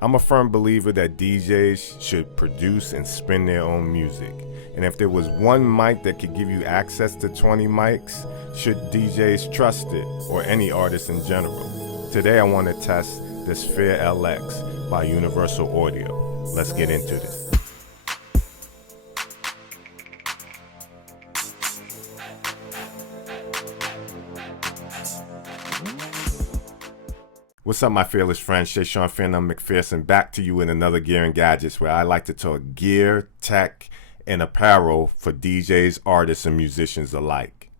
I'm a firm believer that DJs should produce and spin their own music. And if there was one mic that could give you access to 20 mics, should DJs trust it, or any artist in general? Today I want to test the Shure LX by Universal Audio. Let's get into this. What's up, my fearless friends? Shayshahn, Phearnone, MacPherson, back to you with another Gear and Gadgets, where I like to talk gear, tech, and apparel for DJs, artists, and musicians alike.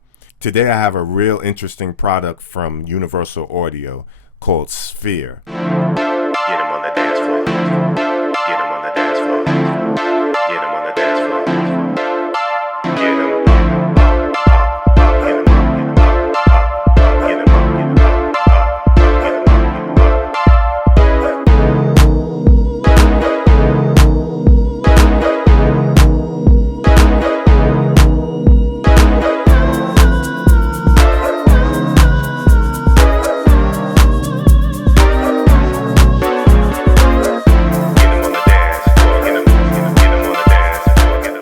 Today I have a real interesting product from Universal Audio called Shure. Get 'em on the dance floor. Get 'em on the dance floor. Get 'em on the dance floor. Get 'em up, up, up, up. Get 'em up, up, get 'em up, get 'em up, get 'em up, up, get 'em up.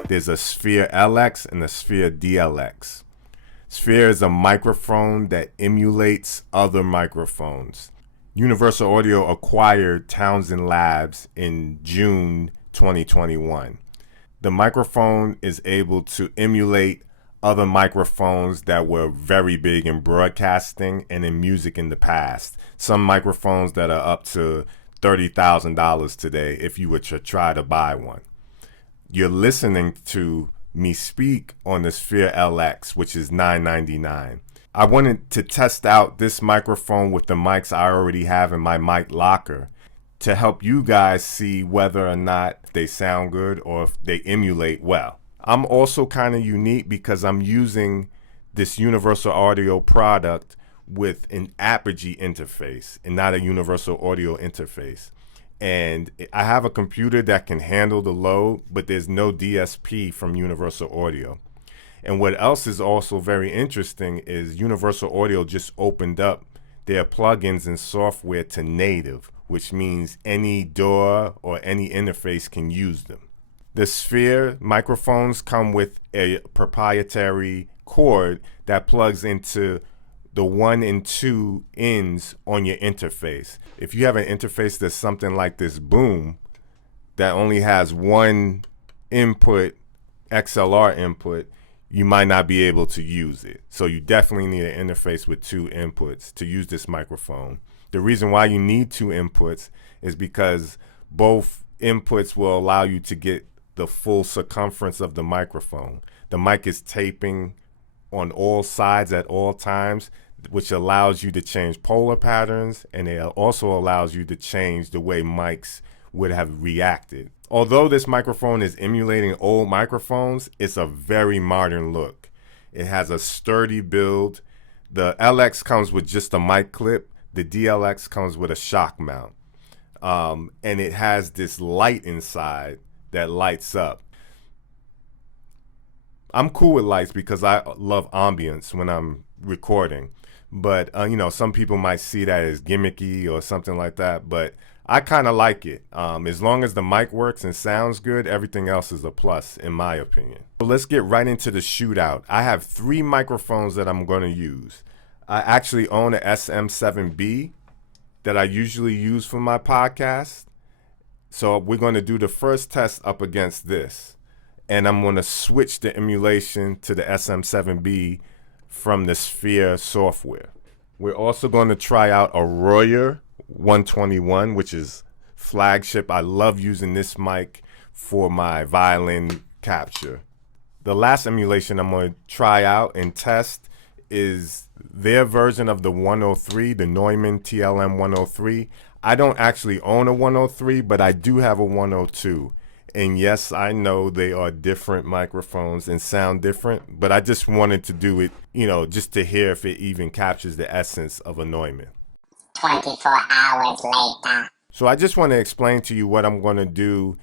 There's a Shure LX and a Shure DLX. Shure is a microphone that emulates other microphones. Universal Audio acquired Townsend Labs in June 2021. The microphone is able to emulate other microphones that were very big in broadcasting and in music in the past. Some microphones that are up to $30,000 today if you were to try to buy one. You're listening to me speak on the Shure LX, which is $999. I wanted to test out this microphone with the mics I already have in my mic locker to help you guys see whether or not they sound good or if they emulate well. I'm also kind of unique because I'm using this Universal Audio product with an Apogee interface and not a Universal Audio interface. And I have a computer that can handle the load, but there's no DSP from Universal Audio. And what else is also very interesting is Universal Audio just opened up their plugins and software to native, which means any DAW or any interface can use them. The Shure microphones come with a proprietary cord that plugs into the 1 and 2 ends on your interface. If you have an interface that's something like this boom that only has one input, XLR input, you might not be able to use it. So you definitely need an interface with 2 inputs to use this microphone. The reason why you need 2 inputs is because both inputs will allow you to get the full circumference of the microphone. The mic is taping on all sides at all times, which allows you to change polar patterns, and it also allows you to change the way mics would have reacted. Although this microphone is emulating old microphones, it's a very modern look. It has a sturdy build. The LX comes with just a mic clip. The DLX comes with a shock mount. And it has this light inside that lights up. I'm cool with lights because I love ambience when I'm recording. But, some people might see that as gimmicky or something like that. But I kind of like it. As long as the mic works and sounds good, everything else is a plus, in my opinion. So let's get right into the shootout. I have 3 microphones that I'm going to use. I actually own a SM7B that I usually use for my podcast. So we're going to do the first test up against this. And I'm going to switch the emulation to the SM7B from the Shure software. We're also going to try out a Royer 121, which is flagship. I love using this mic for my violin capture. The last emulation I'm going to try out and test is their version of the 103, the Neumann TLM 103. I don't actually own a 103, but I do have a 102. And yes, I know they are different microphones and sound different, but I just wanted to do it, just to hear if it even captures the essence of a Neumann. 24 hours later. So I just want to explain to you what I'm going to do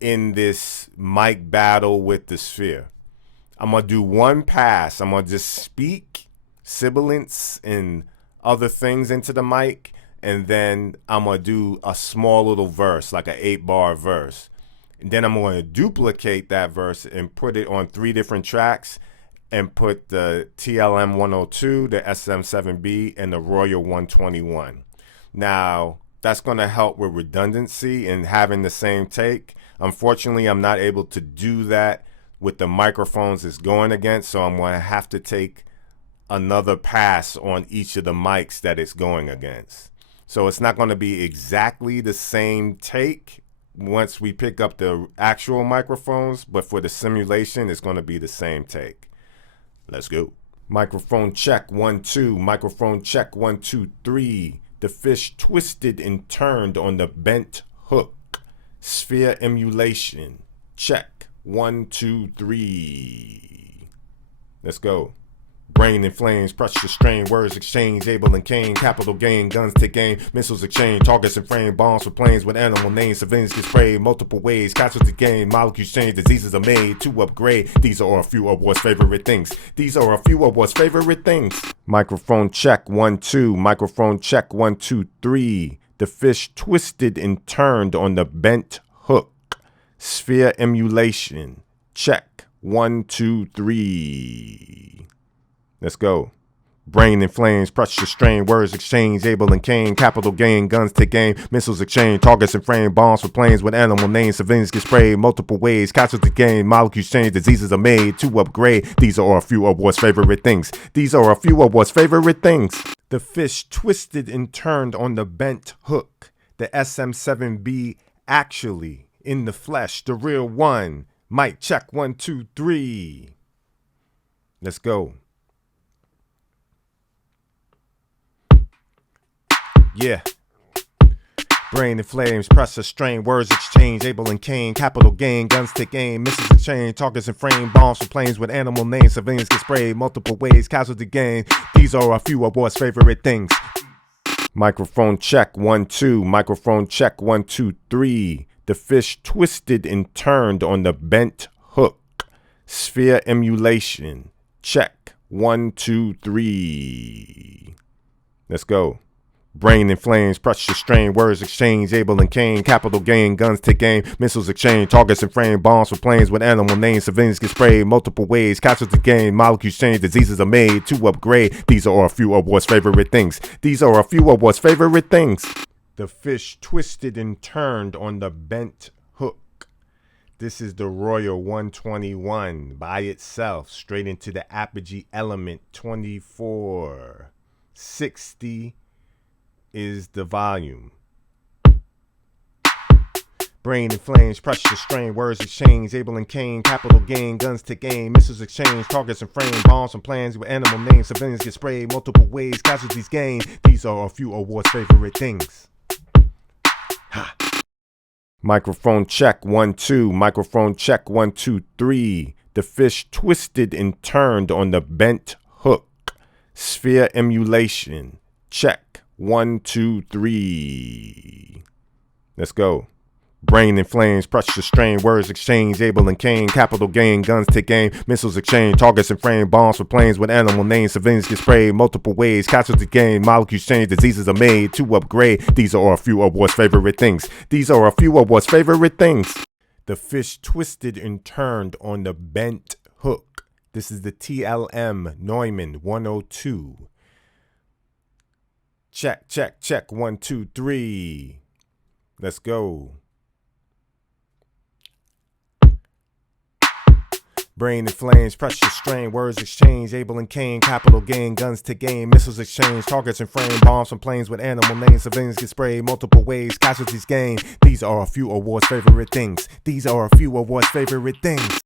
in this mic battle with the Shure. I'm going to do one pass. I'm going to just speak sibilants and other things into the mic. and then I'm going to do a small little verse, like an 8-bar verse. And then I'm going to duplicate that verse and put it on 3 different tracks and put the TLM 102, the SM7B, and the Royal 121. Now, that's going to help with redundancy and having the same take. Unfortunately, I'm not able to do that with the microphones it's going against, so I'm going to have to take another pass on each of the mics that it's going against. So it's not going to be exactly the same take once we pick up the actual microphones, but for the simulation, it's going to be the same take. Let's go. Microphone check 1 2. Microphone check 1 2 3. The fish twisted and turned on the bent hook. Sphere emulation. Check 1 2 3. Let's go. Brain in flames, pressure strain, words exchange, Abel and Cain, capital gain, guns take aim, missiles exchange, targets and frame, bombs for planes with animal names, civilians get sprayed multiple ways, casualty gain, molecules change, diseases are made to upgrade. These are a few of what's favorite things. These are a few of what's favorite things. Microphone check 1 2. Microphone check 1 2 3. The fish twisted and turned on the bent hook. Sphere emulation. Check 1 2 3. Let's go. Brain in flames, pressure strain, words exchange, Abel and Cain, capital gain, guns take aim, missiles exchange, targets and frame, bombs for planes with animal names, civilians get sprayed multiple ways, casualty gain, molecules change, diseases are made to upgrade. These are a few of what's favorite things. These are a few of what's favorite things. The fish twisted and turned on the bent hook. The SM7B actually in the flesh, the real one. Mic check 1 2 3. Let's go. Yeah. Brain in flames, pressure strain, words exchange, Abel and Cain, capital gain, guns take aim, missiles exchange, targets and frame, bombs for planes with animal names, civilians get sprayed multiple ways, casualty gain. These are a few of what's favorite things. Microphone check 1 2. Microphone check 1 2 3. The fish twisted and turned on the bent hook. Sphere emulation. Check 1 2 3. Let's go. Brain in flames, pressure strain, words exchange, Abel and Cain, capital gain, guns take aim, missiles exchange, targets and frame, bombs for planes with animal names, civilians get sprayed multiple ways, casualty gain, molecules change, diseases are made to upgrade. These are a few of what's favorite things. These are a few of what's favorite things. The fish twisted and turned on the bent hook. This is the Royal 121 by itself, straight into the apogee element 2460. Is the volume. Brain in flames, pressure strain, words exchange, Abel and Cain, capital gain, guns take aim, missiles exchange, targets and frame, bombs and plans with animal names, civilians get sprayed multiple ways, casualties gain. These are a few of what's favorite things. Ha. Microphone check 1 2. Microphone check 1 2 3. The fish twisted and turned on the bent hook. Sphere emulation. Check 1 2 3. Let's go. Brain in flames, pressure strain, words exchange, Abel and Cain, capital gain, guns take aim, missiles exchange, targets and frame, bombs for planes with animal names, civilians get sprayed multiple ways, casualty gain, molecules change, diseases are made to upgrade. These are a few of what's favorite things. These are a few of what's favorite things. The fish twisted and turned on the bent hook. This is the TLM Neumann 102. Check, check, check, 1 2 3. Let's go. Brain in flames, pressure strain, words exchange, Abel and Cain, capital gain, guns to gain, missiles exchange, targets and frame, bombs from planes with animal names, civilians get sprayed multiple ways, casualties gain. These are a few of what's favorite things. These are a few of what's favorite things.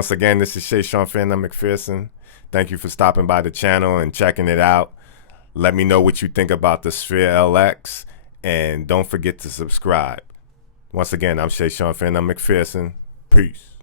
Once again, this is Shayshahn Phearnone MacPherson. Thank you for stopping by the channel and checking it out. Let me know what you think about the Shure LX, and don't forget to subscribe. Once again, I'm Shayshahn Phearnone MacPherson. Peace.